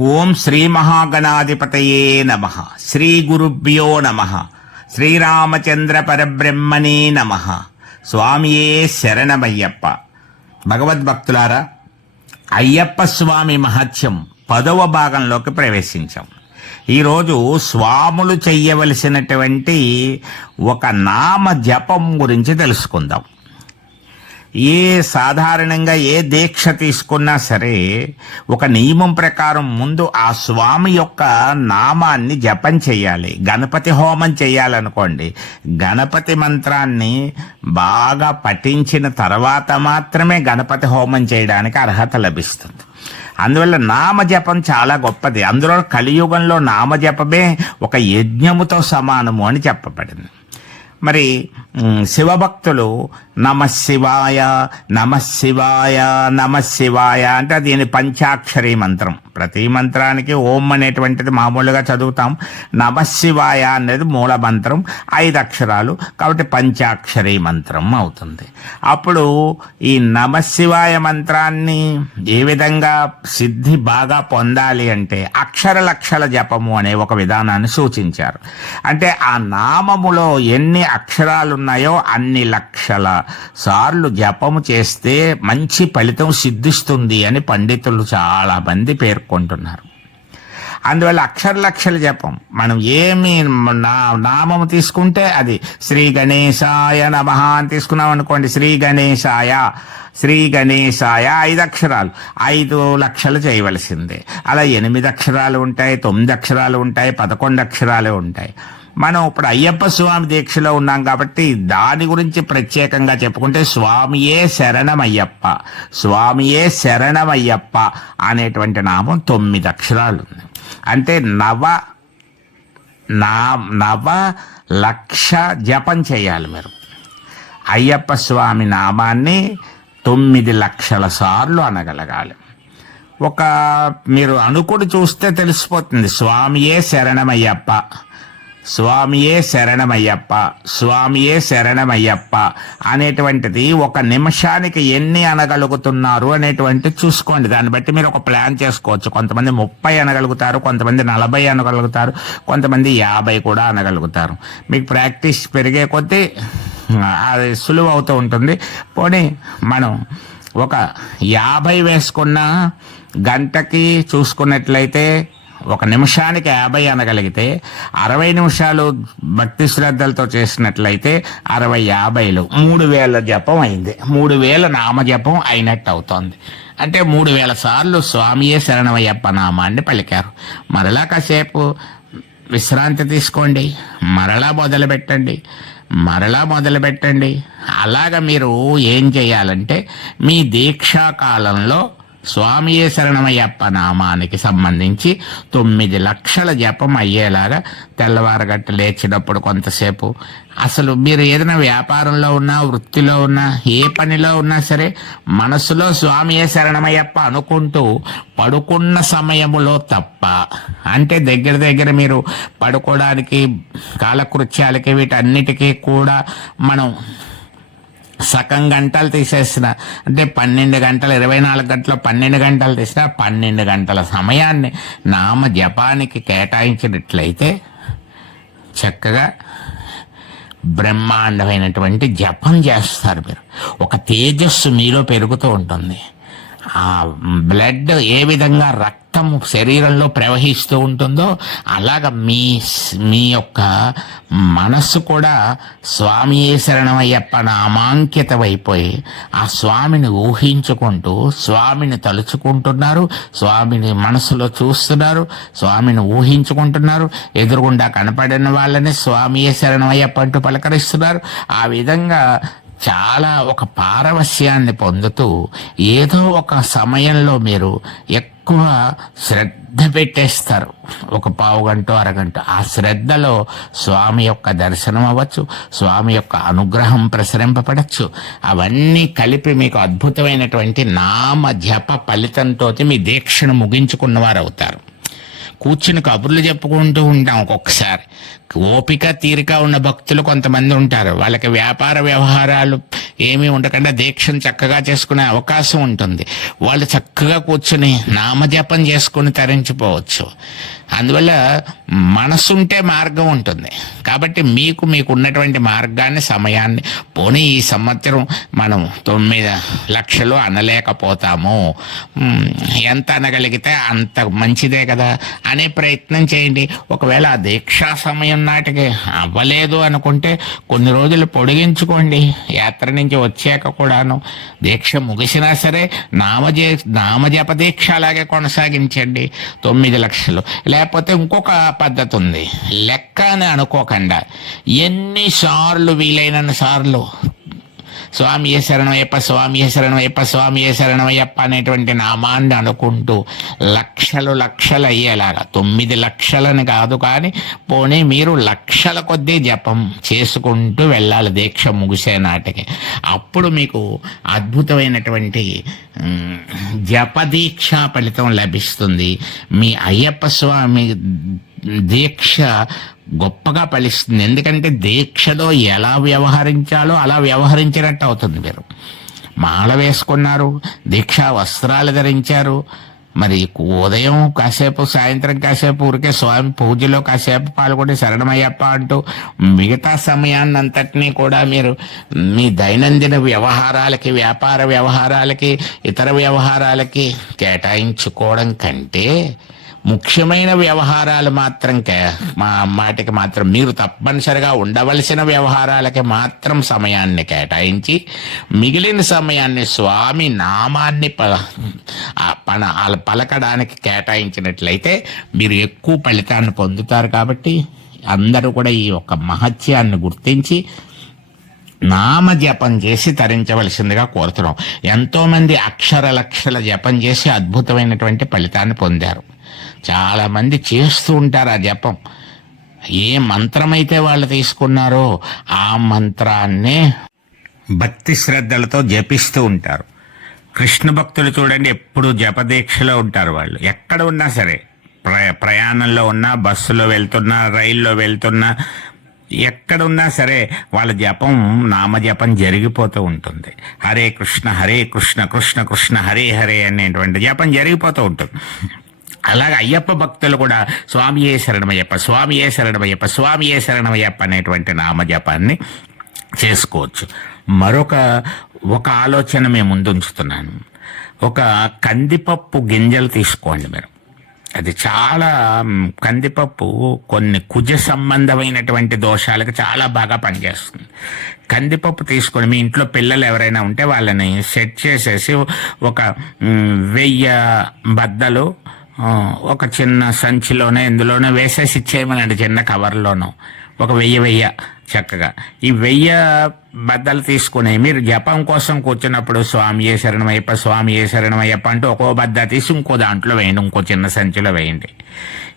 ఓం శ్రీ మహాగణాధిపతయే నమ. శ్రీ గురుభ్యో నమ. శ్రీరామచంద్ర పరబ్రహ్మణే నమ. స్వామియే శరణమయ్యప్ప. భగవద్భక్తులారా అయ్యప్ప స్వామి మహత్యం పదవ భాగంలోకి ప్రవేశించాం. ఈరోజు స్వాములు చెయ్యవలసినటువంటి ఒక నామ జపం గురించి తెలుసుకుందాం. ఏ సాధారణంగా ఏ దీక్ష తీసుకున్నా సరే ఒక నియమం ప్రకారం ముందు ఆ స్వామి యొక్క నామాన్ని జపం చేయాలి. గణపతి హోమం చేయాలనుకోండి. గణపతి మంత్రాన్ని బాగా పఠించిన తర్వాత మాత్రమే గణపతి హోమం చేయడానికి అర్హత లభిస్తుంది. అందువల్ల నామజపం చాలా గొప్పది. అందులో కలియుగంలో నామజపమే ఒక యజ్ఞముతో సమానము అని చెప్పబడింది. మరి శివభక్తులు నమ శివాయ నమ శివాయ నమ శివాయ అంటే దీని పంచాక్షరి మంత్రం. ప్రతి మంత్రానికి ఓం అనేటువంటిది మామూలుగా చదువుతాం. నమశివాయ అనేది మూల మంత్రం ఐదు అక్షరాలు. కాబట్టి పంచాక్షరి మంత్రం అవుతుంది. అప్పుడు ఈ నమశివాయ మంత్రాన్ని ఏ విధంగా సిద్ధి బాగా పొందాలి అంటే అక్షర లక్షల జపము అనే ఒక విధానాన్ని సూచించారు. అంటే ఆ నామములో ఎన్ని అక్షరాలు ఉన్నాయో అన్ని లక్షల సార్లు జపము చేస్తే మంచి ఫలితం సిద్ధిస్తుంది అని పండితులు చాలా మంది కొంటున్నారు అందువల్ల అక్షర లక్షలు జపం. మనం ఏమి నా నామము తీసుకుంటే అది శ్రీ గణేశాయ నమ అని తీసుకున్నాం అనుకోండి. శ్రీ గణేశాయ శ్రీ గణేశాయ ఐదు అక్షరాలు. ఐదు లక్షలు చేయవలసిందే. అలా ఎనిమిది అక్షరాలు ఉంటాయి తొమ్మిది అక్షరాలు ఉంటాయి పదకొండు అక్షరాలు ఉంటాయి. మనం ఇప్పుడు అయ్యప్ప స్వామి దీక్షలో ఉన్నాం కాబట్టి దాని గురించి ప్రత్యేకంగా చెప్పుకుంటే స్వామియే శరణమయ్యప్ప స్వామియే శరణమయ్యప్ప అనేటువంటి నామం తొమ్మిది అక్షరాలు ఉంది. అంటే నవ నా నవ లక్ష జపం చేయాలి మీరు. అయ్యప్ప స్వామి నామాన్ని తొమ్మిది లక్షల సార్లు అనగలగాలి. ఒక మీరు అనుకుని చూస్తే తెలిసిపోతుంది స్వామియే శరణమయ్యప్ప స్వామియే శరణమయ్యప్ప స్వామియే శరణమయ్యప్ప అనేటువంటిది ఒక నిమిషానికి ఎన్ని అనగలుగుతున్నారు అనేటువంటి చూసుకోండి. దాన్ని బట్టి మీరు ఒక ప్లాన్ చేసుకోవచ్చు. కొంతమంది ముప్పై అనగలుగుతారు కొంతమంది నలభై అనగలుగుతారు కొంతమంది యాభై కూడా అనగలుగుతారు. మీకు ప్రాక్టీస్ పెరిగే కొద్దీ అది సులువు అవుతూ ఉంటుంది. పోనీ మనం ఒక యాభై వేసుకున్న గంటకి చూసుకున్నట్లయితే ఒక నిమిషానికి యాభై అనగలిగితే అరవై నిమిషాలు భక్తి శ్రద్ధలతో చేసినట్లయితే అరవై యాభైలు. మూడు వేల జపం అయింది. మూడు వేల నామ జపం అయినట్టు అవుతోంది. అంటే మూడు వేల సార్లు స్వామియే శరణమయ్యప్ప నామాన్ని పలికారు. మరలా కాసేపు విశ్రాంతి తీసుకోండి. మరలా మొదలు పెట్టండి మరలా మొదలు పెట్టండి అలాగ మీరు ఏం చేయాలంటే మీ దీక్షా కాలంలో స్వామియే శరణమయ్యప్ప నామానికి సంబంధించి తొమ్మిది లక్షల జపం అయ్యేలాగా తెల్లవారగట్ట లేచినప్పుడు కొంతసేపు. అసలు మీరు ఏదైనా వ్యాపారంలో ఉన్నా వృత్తిలో ఉన్నా ఏ పనిలో ఉన్నా సరే మనసులో స్వామియే శరణమయ్యప్ప అనుకుంటూ పడుకున్న సమయములో తప్ప. అంటే దగ్గర దగ్గర మీరు పడుకోవడానికి కాలకృత్యాలకి వీటన్నిటికీ కూడా మనం సగం గంటలు తీసేసిన. అంటే పన్నెండు గంటలు ఇరవై నాలుగు గంటలు పన్నెండు గంటలు తీసిన పన్నెండు గంటల సమయాన్ని నామ జపానికి కేటాయించినట్లయితే చక్కగా బ్రహ్మాండమైనటువంటి జపం చేస్తారు మీరు. ఒక తేజస్సు మీలో పెరుగుతూ ఉంటుంది. ఆ బ్లడ్ ఏ విధంగా రక్తం శరీరంలో ప్రవహిస్తూ ఉంటుందో అలాగ మీ మీ యొక్క మనస్సు కూడా స్వామి శరణమయ్యప్ప నామాంకితమైపోయి ఆ స్వామిని ఊహించుకుంటూ స్వామిని తలుచుకుంటున్నారు స్వామిని మనసులో చూస్తున్నారు స్వామిని ఊహించుకుంటున్నారు ఎదురుగుండా కనపడిన వాళ్ళని స్వామి శరణమయ్యప్ప అంటూ పలకరిస్తున్నారు. ఆ విధంగా చాలా ఒక పారవస్యాన్ని పొందుతూ ఏదో ఒక సమయంలో మీరు ఎక్కువ శ్రద్ధ పెట్టేస్తారు. ఒక పావు గంట అరగంట. ఆ శ్రద్ధలో స్వామి యొక్క దర్శనం అవ్వచ్చు స్వామి యొక్క అనుగ్రహం ప్రసరింపబడచ్చు. అవన్నీ కలిపి మీకు అద్భుతమైనటువంటి నామ జప ఫలితంతో మీ దీక్షను ముగించుకున్నవారు అవుతారు కూర్చుని కబుర్లు చెప్పుకుంటూ ఉంటాం ఒక్కొక్కసారి. ఓపిక తీరిక ఉన్న భక్తులు కొంతమంది ఉంటారు. వాళ్ళకి వ్యాపార వ్యవహారాలు ఏమీ ఉండకుండా దీక్షను చక్కగా చేసుకునే అవకాశం ఉంటుంది. వాళ్ళు చక్కగా కూర్చుని నామజపం చేసుకుని తరించిపోవచ్చు. అందువల్ల మనసుంటే మార్గం ఉంటుంది. కాబట్టి మీకు మీకు ఉన్నటువంటి మార్గాన్ని సమయాన్ని పోనీ ఈ సంవత్సరం మనం తొమ్మిది లక్షలు అనలేకపోతాము. ఎంత అనగలిగితే అంత మంచిదే కదా అనే ప్రయత్నం చేయండి. ఒకవేళ ఆ దీక్షా సమయం నాటికి అవ్వలేదు అనుకుంటే కొన్ని రోజులు పొడిగించుకోండి. యాత్ర నుంచి వచ్చాక కూడాను దీక్ష ముగిసినా సరే నామజే నామజప దీక్ష అలాగే కొనసాగించండి. తొమ్మిది లక్షలు. లేకపోతే ఇంకొక పద్ధతి ఉంది. లెక్క అని అనుకోకుండా. ఎన్నిసార్లు వీలైనన్ని సార్లు స్వామి ఏ శరణమయ్యప్ప స్వామి ఏ శరణమయ్యప్ప స్వామి ఏ శరణమయ్యప్ప అనేటువంటి నామాన్ని అనుకుంటూ లక్షలు లక్షలు అయ్యేలాగా. తొమ్మిది లక్షలని కాదు కానీ పోనీ మీరు లక్షల కొద్దీ జపం చేసుకుంటూ వెళ్ళాలి దీక్ష ముగిసే నాటికి. అప్పుడు మీకు అద్భుతమైనటువంటి జపదీక్ష ఫలితం లభిస్తుంది. మీ అయ్యప్ప స్వామి దీక్ష గొప్పగా ఫలిస్తుంది. ఎందుకంటే దీక్షలో ఎలా వ్యవహరించాలో అలా వ్యవహరించినట్టు అవుతుంది మీరు. మాల వేసుకున్నారు దీక్షా వస్త్రాలు ధరించారు. మరి ఉదయం కాసేపు సాయంత్రం కాసేపు ఊరికే స్వామి పూజలో కాసేపు పాల్గొని శరణమయ్యప్ప అంటూ మిగతా సమయాన్నంతటినీ కూడా మీరు మీ దైనందిన వ్యవహారాలకి వ్యాపార వ్యవహారాలకి ఇతర వ్యవహారాలకి కేటాయించుకోవడం కంటే ముఖ్యమైన వ్యవహారాలు మాత్రం కే- మా మాటికి మాత్రం మీరు తప్పనిసరిగా ఉండవలసిన వ్యవహారాలకి మాత్రం సమయాన్ని కేటాయించి మిగిలిన సమయాన్ని స్వామి నామాన్ని ప పన పలకడానికి కేటాయించినట్లయితే మీరు ఎక్కువ ఫలితాన్ని పొందుతారు కాబట్టి అందరూ కూడా ఈ యొక్క మహత్యాన్ని గుర్తించి నామ జపం చేసి తరించవలసిందిగా కోరుతున్నాం. ఎంతోమంది అక్షర లక్షల జపం చేసి అద్భుతమైనటువంటి ఫలితాన్ని పొందారు. చాలామంది చేస్తూ ఉంటారు ఆ జపం. ఏ మంత్రమైతే వాళ్ళు తీసుకున్నారో ఆ మంత్రాన్నే భక్తి శ్రద్ధలతో జపిస్తూ ఉంటారు. కృష్ణ భక్తులు చూడండి ఎప్పుడు జపదీక్షలో ఉంటారు వాళ్ళు. ఎక్కడ ఉన్నా సరే ప్రయాణంలో ఉన్నా బస్సులో వెళ్తున్నా రైల్లో వెళ్తున్నా ఎక్కడ ఉన్నా సరే వాళ్ళ జపం నామజపం జరిగిపోతూ ఉంటుంది. హరే కృష్ణ హరే కృష్ణ కృష్ణ కృష్ణ హరే హరే అనేటువంటి జపం జరిగిపోతూ ఉంటుంది. అలాగే అయ్యప్ప భక్తులు కూడా స్వామి ఏ శరణమయ్యప్ప స్వామి ఏ శరణమయ్యప్ప స్వామి ఏ శరణమయ్యప్ప అనేటువంటి నామజపాన్ని చేసుకోవచ్చు. మరొక ఒక ఆలోచన మేము ముందు ఉంచుతున్నాను ఒక కందిపప్పు గింజలు తీసుకోండి మీరు. అది చాలా కందిపప్పు కొన్ని కుజ సంబంధమైనటువంటి దోషాలకు చాలా బాగా పనిచేస్తుంది. కందిపప్పు తీసుకొని మీ ఇంట్లో పిల్లలు ఎవరైనా ఉంటే వాళ్ళని సెట్ చేసేసి ఒక వెయ్యి బద్దలు ఒక చిన్న సంచిలోనే ఇందులోనే వేసేసి ఇచ్చేయమనండి చిన్న కవర్లోనూ. ఒక వెయ్యి వెయ్య చక్కగా. ఈ వెయ్య బద్దలు తీసుకుని మీరు జపం కోసం కూర్చున్నప్పుడు స్వామి ఏ శరణమయ్యప్ప స్వామి ఏ శరణమయ్యప్ప అంటూ ఒక్కో బద్ద తీసి ఇంకో దాంట్లో వేయండి ఇంకో చిన్న సంచిలో వేయండి.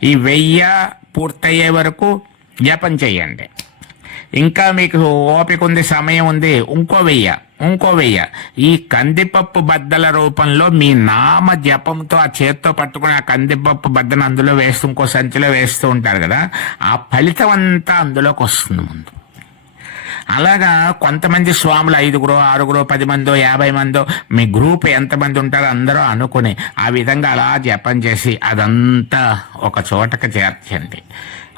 ఈ వెయ్య పూర్తయ్యే వరకు జపం చేయండి. ఇంకా మీకు ఓపిక ఉంది సమయం ఉంది ఇంకో వెయ్య. ఇంకో వెయ్య ఈ కందిపప్పు బద్దల రూపంలో మీ నామ జపంతో ఆ చేత్తో పట్టుకుని ఆ కందిపప్పు బద్దను అందులో వేస్తూ ఇంకో సంచిలో వేస్తూ ఉంటారు కదా ఆ ఫలితం అంతా అందులోకి వస్తుంది ముందు. అలాగా కొంతమంది స్వాములు ఐదుగురో ఆరుగురో పది మందో యాభై మందో మీ గ్రూప్ ఎంతమంది ఉంటారో అందరూ అనుకుని ఆ విధంగా అలా జపం చేసి అదంతా ఒక చోటకి చేర్చండి.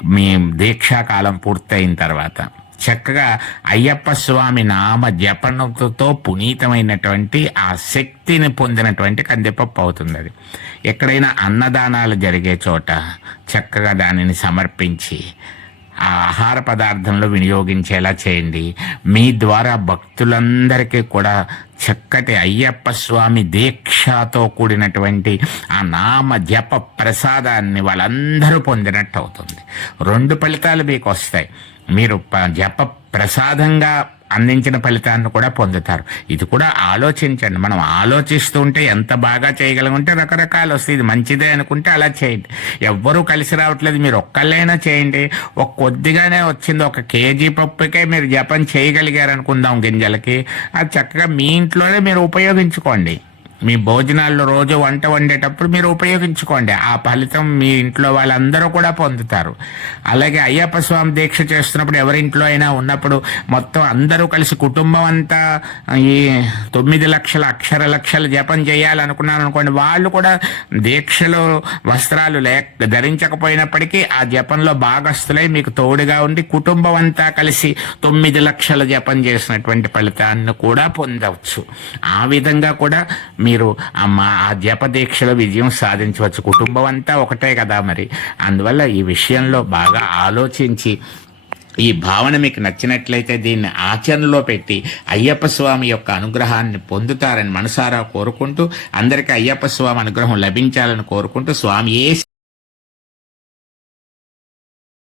మీ దీక్షాకాలం పూర్తయిన తర్వాత. చక్కగా అయ్యప్ప స్వామి నామ జపనతో పునీతమైనటువంటి ఆ శక్తిని పొందినటువంటి కందిపప్పు అవుతుంది అది. ఎక్కడైనా అన్నదానాలు జరిగే చోట చక్కగా దానిని సమర్పించి ఆ ఆహార పదార్థంలో వినియోగించేలా చేయండి. మీ ద్వారా భక్తులందరికీ కూడా చక్కటి అయ్యప్ప స్వామి దీక్షతో కూడినటువంటి ఆ నామ జప ప్రసాదాన్ని వాళ్ళందరూ పొందినట్టు అవుతుంది. రెండు ఫలితాలు మీకు వస్తాయి. మీరు ప- జప ప్రసాదంగా అందించిన ఫలితాన్ని కూడా పొందుతారు. ఇది కూడా ఆలోచించండి. మనం ఆలోచిస్తూ ఉంటే ఎంత బాగా చేయగలమంటే రకరకాలు వస్తాయి. ఇది మంచిదే అనుకుంటే అలా చేయండి. ఎవ్వరూ కలిసి రావట్లేదు. మీరు ఒక్కళ్ళైనా చేయండి. ఒక కొద్దిగానే వచ్చింది. ఒక కేజీ పప్పుకే మీరు జపం చేయగలిగారు అనుకుందాం గింజలకి. అది చక్కగా మీ ఇంట్లోనే మీరు ఉపయోగించుకోండి. మీ భోజనాల్లో రోజు వంట వండేటప్పుడు మీరు ఉపయోగించుకోండి. ఆ ఫలితం మీ ఇంట్లో వాళ్ళందరూ కూడా పొందుతారు. అలాగే అయ్యప్ప స్వామి దీక్ష చేస్తున్నప్పుడు ఎవరింట్లో అయినా ఉన్నప్పుడు మొత్తం అందరూ కలిసి కుటుంబం అంతా ఈ తొమ్మిది లక్షల అక్షర లక్షల జపం చేయాలనుకున్నాను అనుకోండి వాళ్ళు కూడా దీక్షలో వస్త్రాలు లేక ధరించకపోయినప్పటికీ ఆ జపంలో భాగస్థులై మీకు తోడుగా ఉండి కుటుంబం అంతా కలిసి తొమ్మిది లక్షల జపం చేసినటువంటి ఫలితాన్ని కూడా పొందవచ్చు. ఆ విధంగా కూడా మీరు ఆ మా ఆ జప దీక్షలో విజయం సాధించవచ్చు. కుటుంబం అంతా ఒకటే కదా మరి. అందువల్ల ఈ విషయంలో బాగా ఆలోచించి ఈ భావన మీకు నచ్చినట్లయితే దీన్ని ఆచరణలో పెట్టి అయ్యప్ప స్వామి యొక్క అనుగ్రహాన్ని పొందుతారని మనసారా కోరుకుంటూ అందరికీ అయ్యప్ప స్వామి అనుగ్రహం లభించాలని కోరుకుంటూ స్వామి ఏ